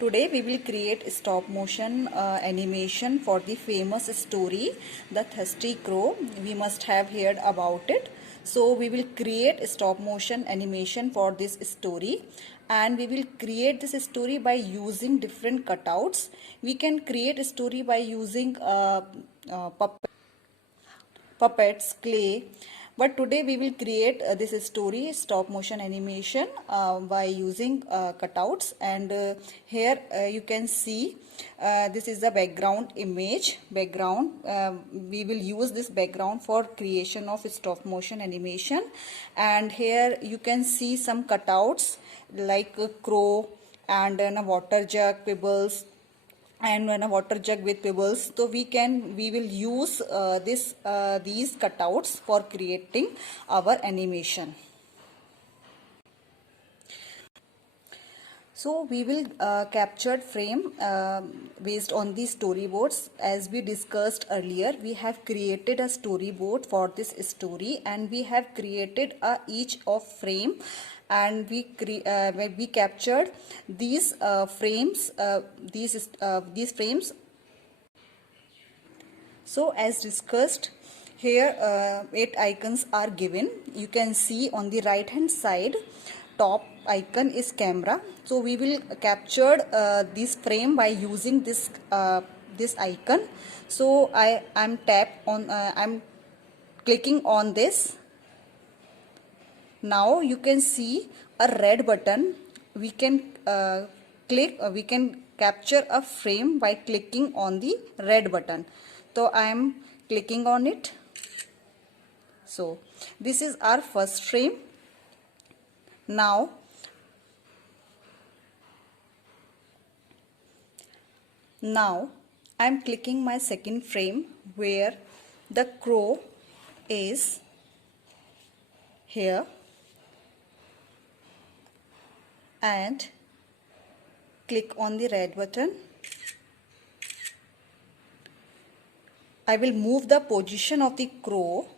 Today we will create stop motion animation for the famous story The Thirsty Crow. We must have heard about it. So we will create stop motion animation for this story, and we will create this story by using different cutouts. We can create a story by using puppets, clay, but today we will create this story stop motion animation by using cutouts. And here you can see this is the background image background. We will use this background for creation of stop motion animation. And here you can see some cutouts like a crow and a water jug, pebbles, and a water jug with pebbles. So we will use these cutouts for creating our animation. So we will capture frame based on the storyboards. As we discussed earlier, we have created a storyboard for this story, and we have created each of frame, and we captured these frames, these frames. So as discussed, here 8 icons are given. You can see on the right hand side, top icon is camera. So we will capture this frame by using this icon. So I'm clicking on this. Now you can see a red button. We can we can capture a frame by clicking on the red button. So I am clicking on it. So this is our first frame. Now I am clicking my second frame where the crow is here, and click on the red button. I will move the position of the crow.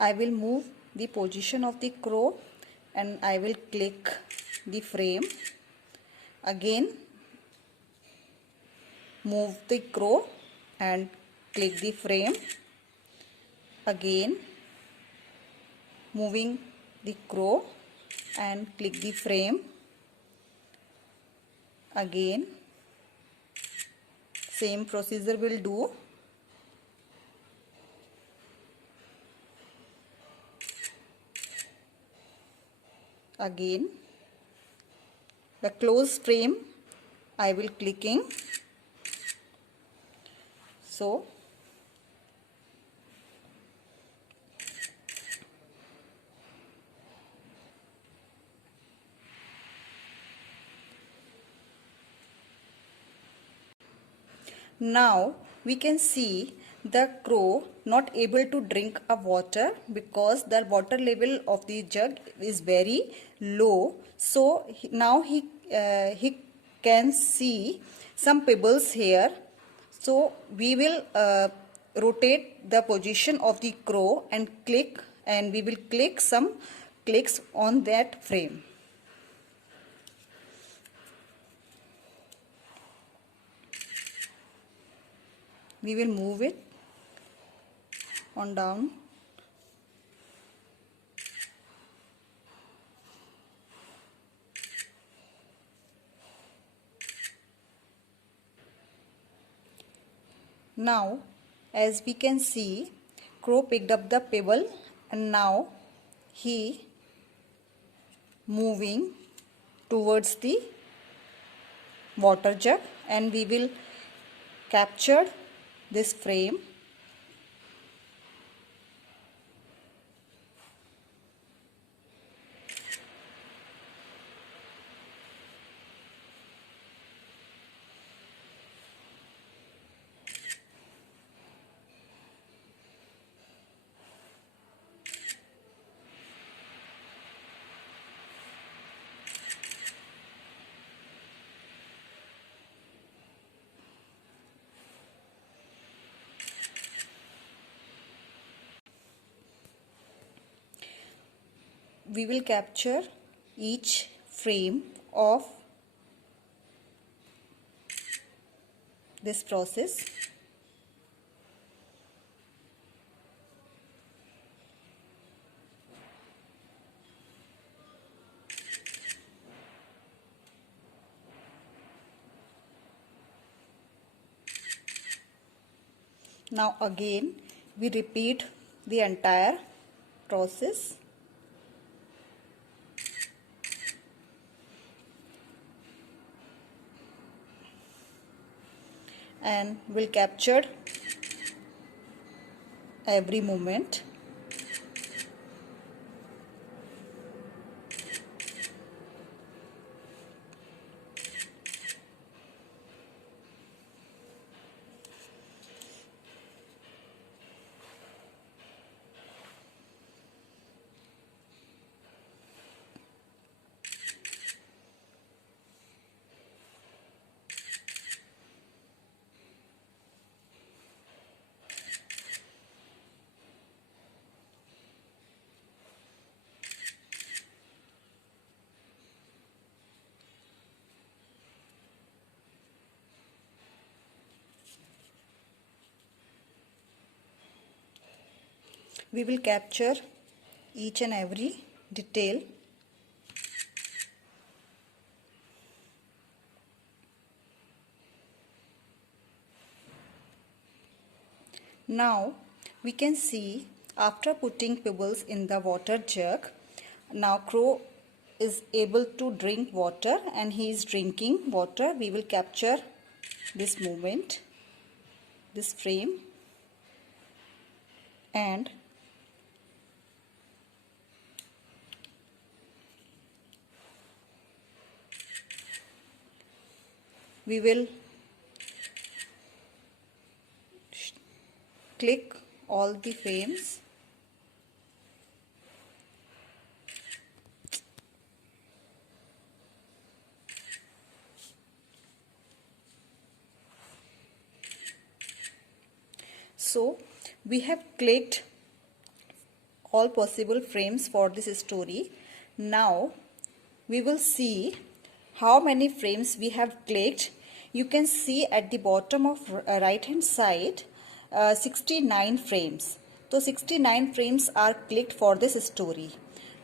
I will move the position of the crow, and I will click the frame. Again, move the crow and click the frame. Again, moving the crow and click the frame. Again, same procedure will do. Again, the close frame I will clicking. So now we can see the crow not able to drink a water because the water level of the jug is very low. So now he can see some pebbles here. So we will rotate the position of the crow and we will click some clicks on that frame. We will move it on down. Now, as we can see, crow picked up the pebble, and now he moving towards the water jug, and we will capture this frame. we will capture each frame of this process. Now again we repeat the entire process. And will capture every moment. We will capture each and every detail. Now we can see after putting pebbles in the water jug, now crow is able to drink water and he is drinking water. We will capture this moment, this frame, and we will click all the frames. So we have clicked all possible frames for this story. Now we will see how many frames we have clicked. You can see at the bottom of right hand side 69 frames. So 69 frames are clicked for this story.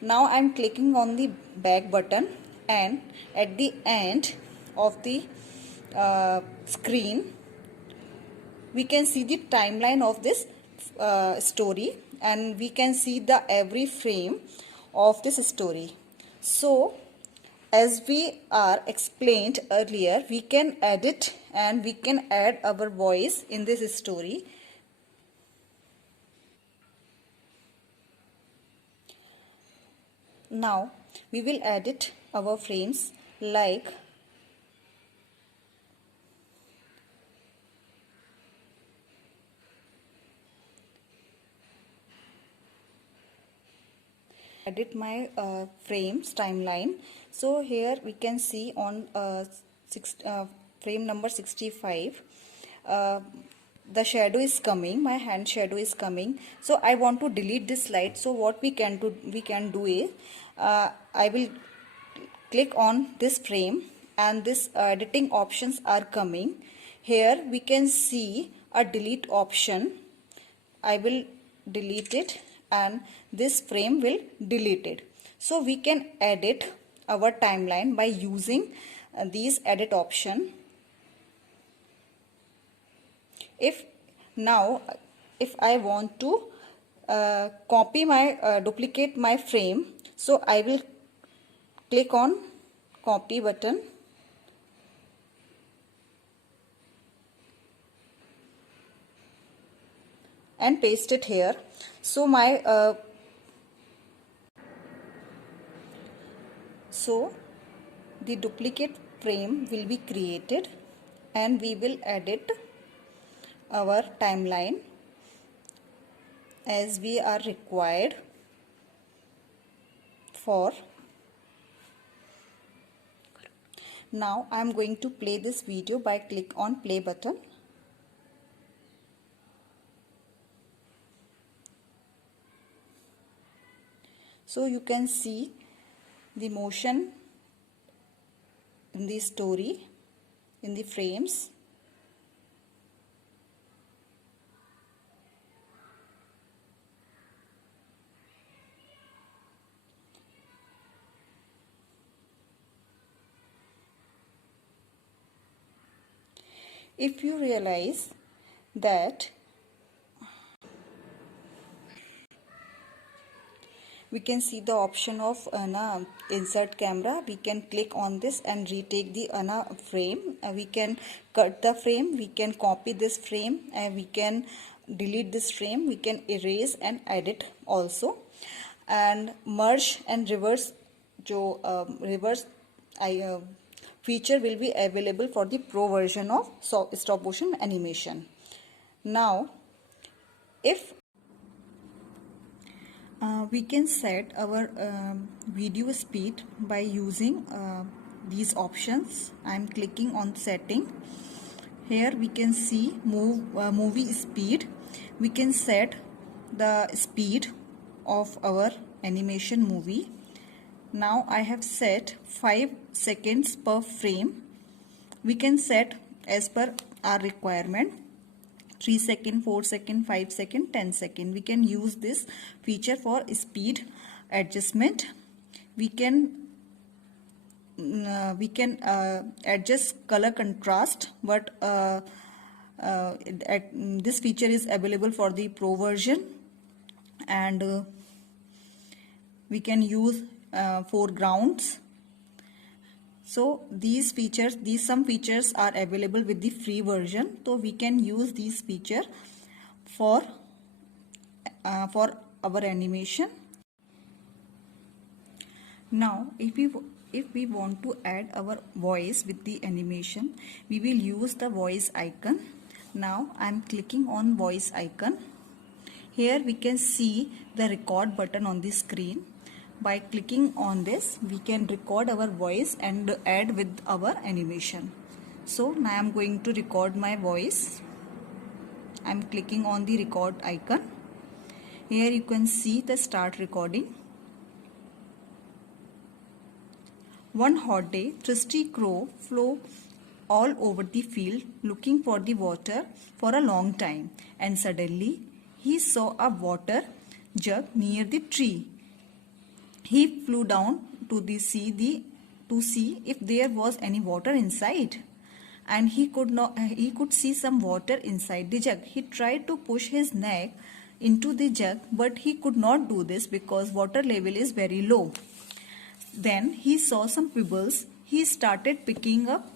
Now I am clicking on the back button, and at the end of the screen we can see the timeline of this story, and we can see the every frame of this story. So as we are explained earlier, we can edit and we can add our voice in this story. Now we will edit our frames like edit my frames timeline. So here we can see on frame number 65 the shadow is coming, my hand shadow is coming. So I want to delete this slide. So what we can do is I will click on this frame, and this editing options are coming. Here we can see a delete option. I will delete it and this frame will delete it. So we can edit our timeline by using these edit option. If I want to copy my duplicate my frame, so I will click on copy button, and paste it here. So my so the duplicate frame will be created, and we will edit our timeline as we are required for. Now I am going to play this video by click on play button. So you can see the motion in the story, in the frames. If you realize that we can see the option of insert camera, we can click on this and retake the frame. We can cut the frame, we can copy this frame, and we can delete this frame, we can erase and edit also, and merge and reverse reverse feature will be available for the pro version of stop motion animation. Now if we can set our video speed by using these options. I am clicking on setting. Here we can see movie speed. We can set the speed of our animation movie. Now I have set 5 seconds per frame. We can set as per our requirement. 3 second, 4 second, 5 second, 10 second. We can use this feature for speed adjustment. We can adjust color contrast, but this feature is available for the pro version, and we can use foregrounds. So these some features are available with the free version, so we can use these features for our animation. Now if we want to add our voice with the animation, we will use the voice icon. Now I am clicking on voice icon. Here we can see the record button on the screen. By clicking on this, we can record our voice and add with our animation. So now I am going to record my voice. I am clicking on the record icon. Here you can see the start recording. One hot day, Thirsty Crow flew all over the field looking for the water for a long time, and suddenly he saw a water jug near the tree. He flew down to see if there was any water inside, and he could see some water inside the jug. He tried to push his neck into the jug, but he could not do this because water level is very low. Then he saw some pebbles. He started picking up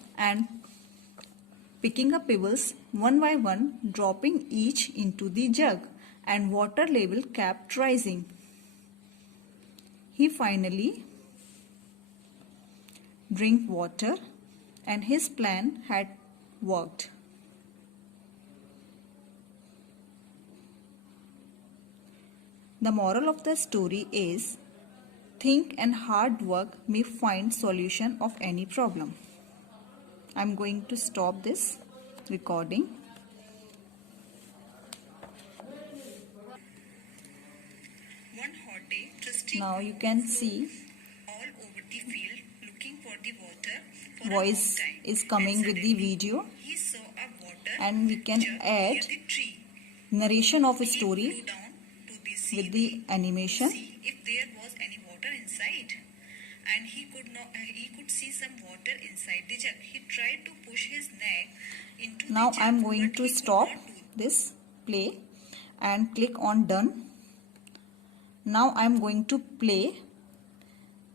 pebbles one by one, dropping each into the jug, and water level kept rising. He finally drank water, and his plan had worked. The moral of the story is, think and hard work may find solution of any problem. I am going to stop this recording. Now you can see all over the field looking for the water for voice a long time. is coming with the video, He saw a water and we can jug add near the tree. narration of a He story flew down to the with the animation. see if there was any water inside, and he could see some water inside the jug. He tried to push his neck into Now the jug, I am going but to he could stop not do this play and click on done. Now I am going to play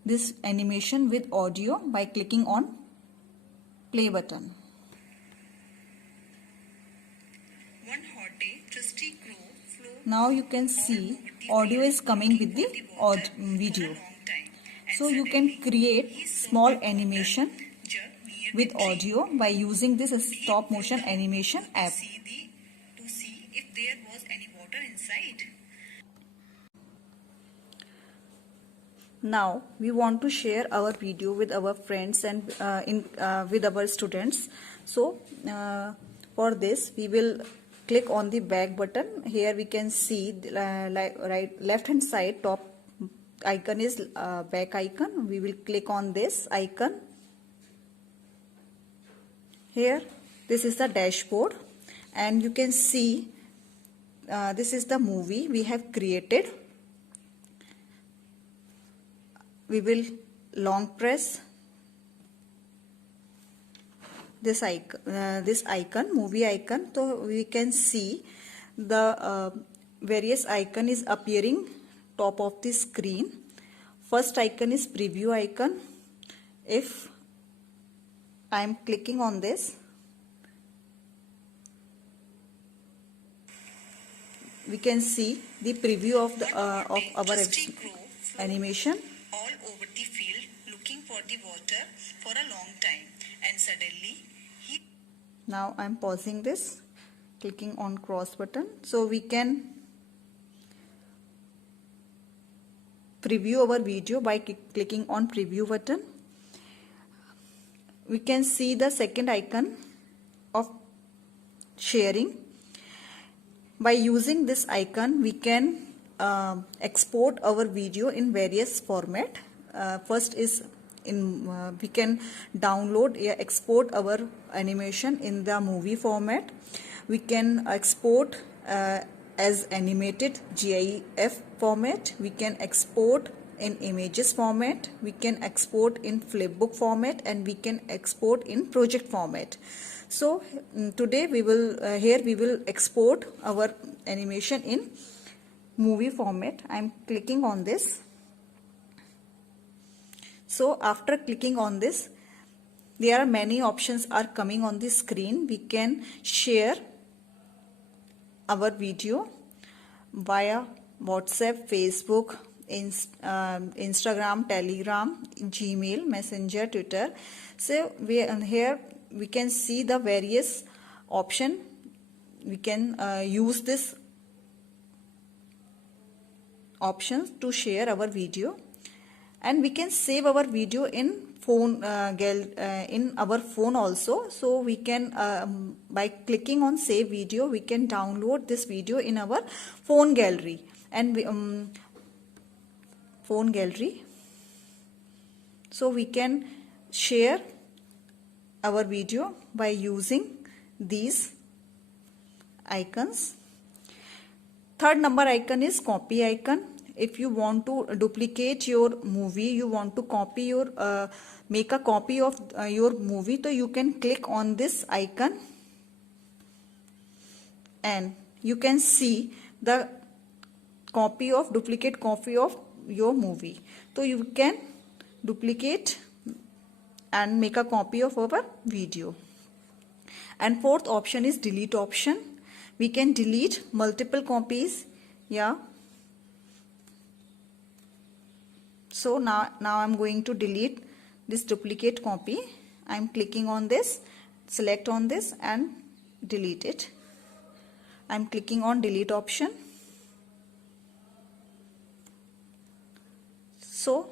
this animation with audio by clicking on play button. One hot day, Thirsty Crow flew Now you can see audio is coming with the video. So you can create small animation with audio by using this stop motion animation app. to see if there was any water inside. Now we want to share our video with our friends and with our students. So for this we will click on the back button. Here we can see left hand side top icon is back icon. We will click on this icon. Here, this is the dashboard, and you can see this is the movie we have created. We will long press this icon, movie icon, so we can see the various icon is appearing top of the screen. First icon is preview icon. If I am clicking on this, we can see the preview of the of our animation. All over the field looking for the water for a long time, and suddenly he. Now I am pausing this, clicking on cross button, so we can preview our video by clicking on preview button. We can see the second icon of sharing. By using this icon, we can export our video in various format. First is we can download, export our animation in the movie format. We can export as animated GIF format. We can export in images format. We can export in flipbook format, and we can export in project format. So today we will here we will export our animation in movie format. I am clicking on this. So after clicking on this, there are many options are coming on the screen. We can share our video via WhatsApp, Facebook, Instagram, Telegram, Gmail, Messenger, Twitter. So here we can see the various option. We can use this options to share our video, and we can save our video in phone in our phone also. So we can by clicking on save video, we can download this video in our phone gallery, and phone gallery, so we can share our video by using these icons. Third number icon is copy icon. If you want to duplicate your movie, you want to copy your make a copy of your movie, so you can click on this icon, and you can see the duplicate copy of your movie. So you can duplicate and make a copy of our video. And fourth option is delete option. We can delete multiple copies. So now I'm going to delete this duplicate copy. I'm clicking on this, select on this and delete it. I'm clicking on delete option. So